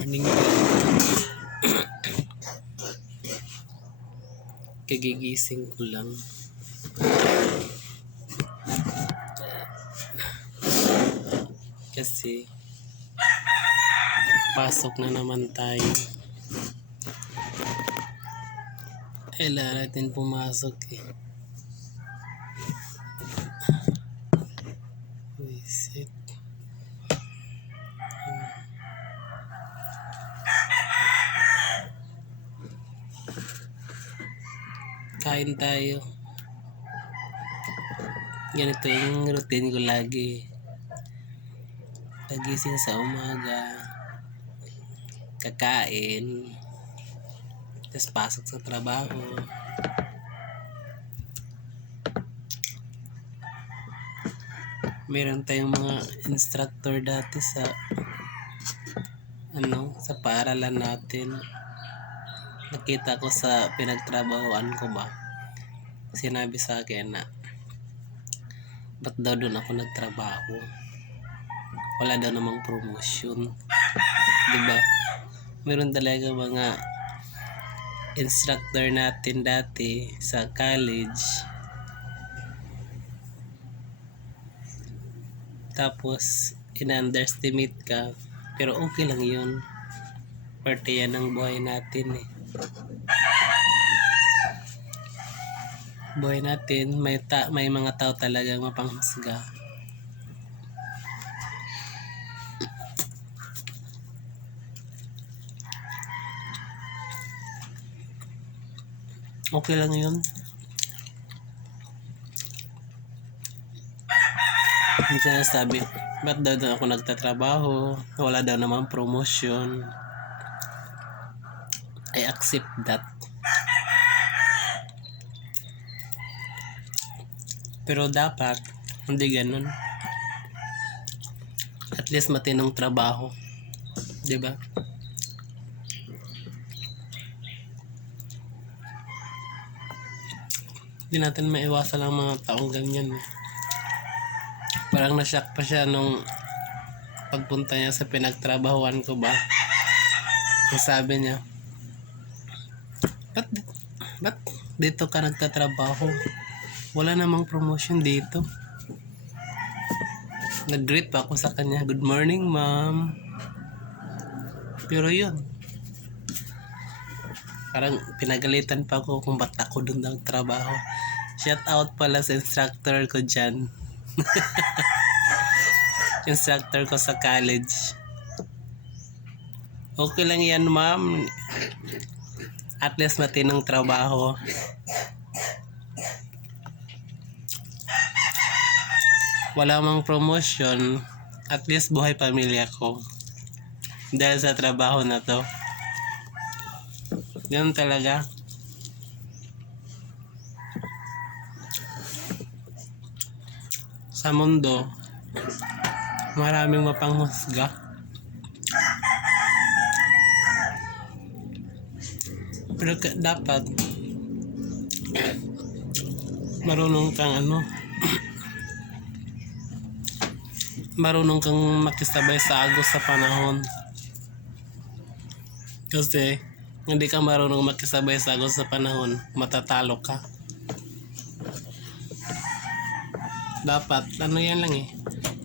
Morning. Kagigising ko lang. Kasi pasok na naman tayo. Kailangan natin pumasok eh. Visit. Kain tayo. Ganito yung routine ko lagi. Pagising sa umaga, kakain, tapos pasok sa trabaho. Meron tayong mga instructor dati sa sa paaralan natin. Nakita ko sa pinagtrabahoan ko ba, sinabi sa akin na ba't daw doon ako nagtrabaho, wala daw namang promotion. Diba? Meron talaga mga instructor natin dati sa college, tapos in-underestimate ka, pero okay lang yun, parte yan ng buhay natin eh. Buhay natin, may mga tao talagang mapanghusga. Okay lang yun. Yung sinasabi, ba't daw ako nagtatrabaho, wala daw namang promotion. I accept that. Pero dapat hindi ganun. At least matinong trabaho, 'di ba? Hindi natin maiwasan ang mga taong ganyan. Parang na-shock pa siya nung pagpunta niya sa pinagtrabahuan ko ba. Ang sabi niya, ba't dito ka nagtatrabaho? Wala namang promotion dito. Nag-greet pa ako sa kanya, good morning ma'am. Pero yun, parang pinagalitan pa ako kung ba't ako doon nagtrabaho. Shout out pala sa instructor ko dyan. Instructor ko sa college. Okay lang yan ma'am, at least matinong trabaho. Wala mang promotion, at least buhay pamilya ko dahil sa trabaho na to. Yun talaga. Sa mundo, maraming mapanghusga. Pero dapat marunong kang marunong kang makisabay sa agos sa panahon. Kasi hindi ka marunong makisabay sa agos sa panahon, matatalo ka. Dapat yan lang eh,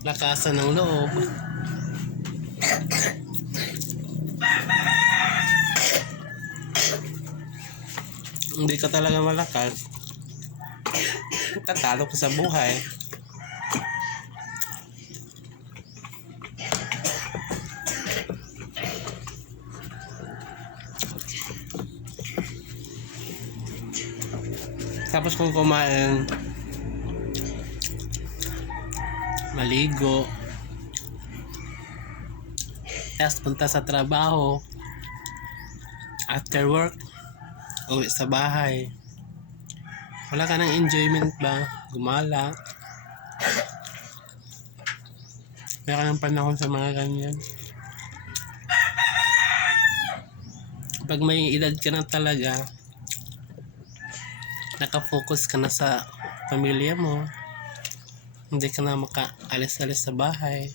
lakasan ng loob. Hindi ka talaga malakas, tatalo ka sa buhay. Tapos kung kumain, maligo, tapos punta sa trabaho, after work, uwi sa bahay, wala ka ng enjoyment ba? Gumala. Wala ka ng panahon sa mga ganyan. Pag may edad ka na talaga, nakafocus ka na sa pamilya mo, hindi ka na makaalis-alis sa bahay.